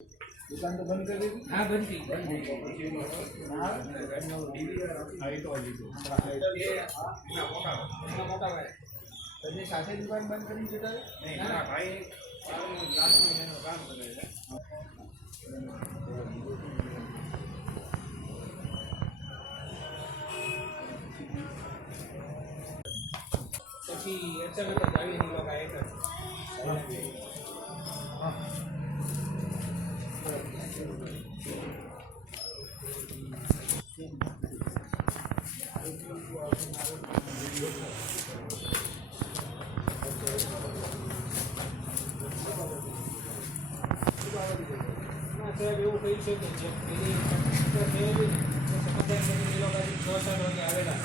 दुकान तो बंद कर दी थी। हाँ बंद थी પછી સાથે દુકાન બંધ કરી જતા ના ભાઈ કામ કરે છે પછી અચાનક જ આવીને લોકો એક સાહેબ એવું કહ્યું છે કે જે પેલી થયેલી એ લોકો 6-7 વાગે આવેલા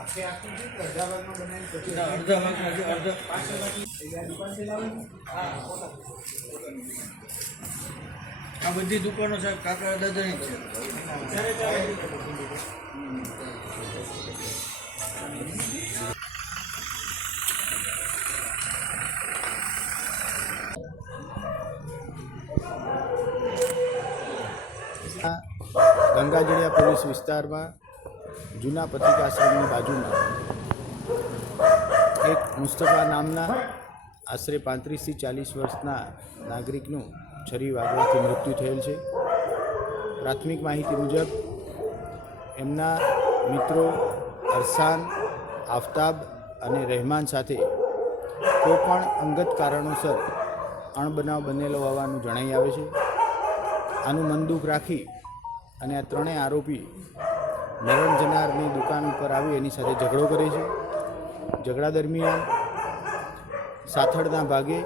આખે આખું છે કે અડધા ભાગમાં બનાવી પછી અડધા ભાગમાં અડધા પાછળમાંથી દુકાન થી લાવી હા આ બધી દુકાનો સાહેબ કાકા દાદાની છે ગંગાજળિયા પોલીસ વિસ્તારમાં જૂના પથિકાશ્રમની બાજુમાં એક મુસ્તફા નામના આશરે 35થી 40 વર્ષના નાગરિકનું છરી વાગવાથી મૃત્યુ થયેલ છે. પ્રાથમિક માહિતી મુજબ એમના મિત્રો અરસાન, આફતાબ અને રહેમાન સાથે કોઈ પણ અંગત કારણોસર અણબનાવ બનેલો હોવાનું જણાઈ આવે છે. આનું મનદુખ રાખી અને આ ત્રણેય આરોપી મરણ જનારની દુકાન ઉપર આવી એની સાથે ઝઘડો કરે છે. ઝઘડા દરમિયાન સાથળના ભાગે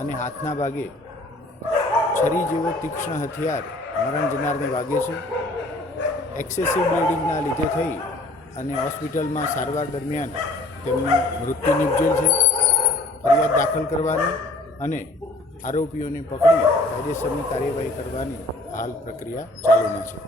અને હાથના ભાગે છરી જેવો તીક્ષ્ણ હથિયાર મરણ જનારને વાગે છે. એક્સેસિવ બ્લીડિંગના લીધે થઈ અને હોસ્પિટલમાં સારવાર દરમિયાન તેમનું મૃત્યુ નિપજેલ છે. ફરિયાદ દાખલ કરવાની અને આરોપીઓને પકડી કાયદેસરની કાર્યવાહી કરવાની હાલ પ્રક્રિયા ચાલુની છે.